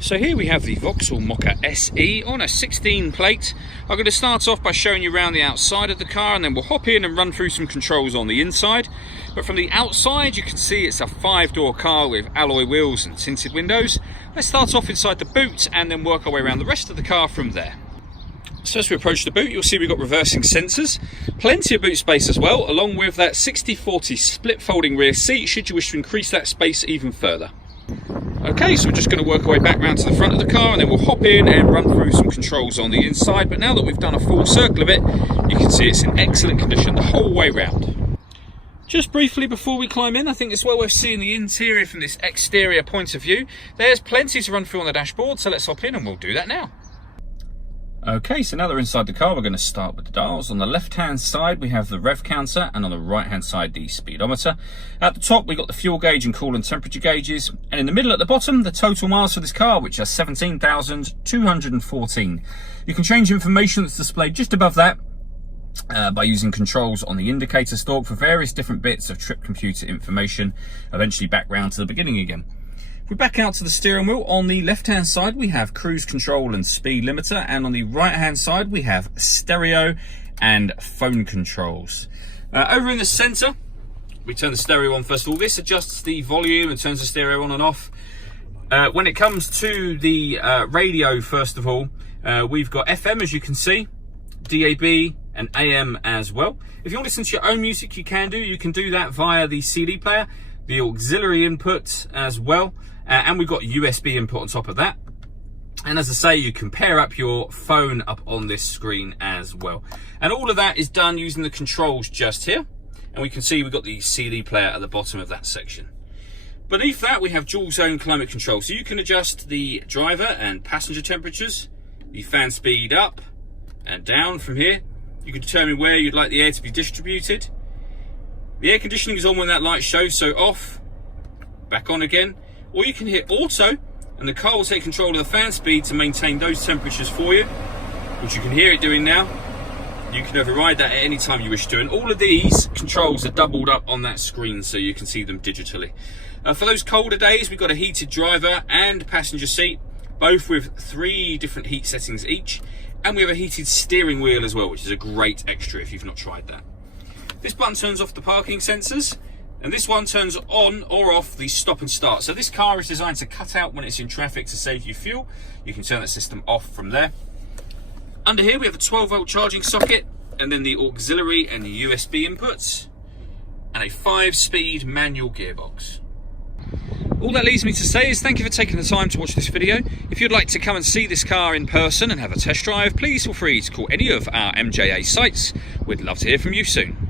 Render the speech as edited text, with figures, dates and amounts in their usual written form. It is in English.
So here we have the Vauxhall Mokka SE on a 16 plate. I'm going to start off by showing you around the outside of the car, and then we'll hop in and run through some controls on the inside. But from the outside you can see it's a 5-door car with alloy wheels and tinted windows. Let's start off inside the boot and then work our way around the rest of the car from there. So as we approach the boot, you'll see we've got reversing sensors, plenty of boot space as well, along with that 60/40 split folding rear seat should you wish to increase that space even further. Okay, so we're just going to work our way back round to the front of the car and then we'll hop in and run through some controls on the inside. But now that we've done a full circle of it, you can see it's in excellent condition the whole way round. Just briefly before we climb in, I think it's well worth seeing the interior from this exterior point of view. There's plenty to run through on the dashboard, so let's hop in and we'll do that now. Okay, so now that we're inside the car, we're going to start with the dials. On the left-hand side, we have the rev counter, and on the right-hand side, the speedometer. At the top, we've got the fuel gauge and coolant temperature gauges. And in the middle at the bottom, the total miles for this car, which are 17,214. You can change information that's displayed just above that by using controls on the indicator stalk for various different bits of trip computer information, eventually back round to the beginning again. If we back out to the steering wheel, on the left-hand side we have cruise control and speed limiter, and on the right-hand side we have stereo and phone controls. Over in the centre, we turn the stereo on first of all. This adjusts the volume and turns the stereo on and off. When it comes to the radio, first of all, we've got FM, as you can see, DAB and AM as well. If you want to listen to your own music, you can do that via the CD player, the auxiliary input as well. And we've got USB input on top of that. And as I say, you can pair up your phone up on this screen as well. And all of that is done using the controls just here. And we can see we've got the CD player at the bottom of that section. Beneath that, we have dual zone climate control. So you can adjust the driver and passenger temperatures, the fan speed up and down from here. You can determine where you'd like the air to be distributed. The air conditioning is on when that light shows, so off, back on again. Or you can hit auto and the car will take control of the fan speed to maintain those temperatures for you, which you can hear it doing now. You can override that at any time you wish to, and all of these controls are doubled up on that screen so you can see them digitally. For those colder days, we've got a heated driver and passenger seat, both with 3 different heat settings each, and we have a heated steering wheel as well, which is a great extra if you've not tried that. This button turns off the parking sensors, and this one turns on or off the stop and start. So this car is designed to cut out when it's in traffic to save you fuel. You can turn that system off from there. Under here we have a 12-volt charging socket, and then the auxiliary and the USB inputs, and a 5-speed manual gearbox. All that leaves me to say is thank you for taking the time to watch this video. If you'd like to come and see this car in person and have a test drive, please feel free to call any of our MJA sites. We'd love to hear from you soon.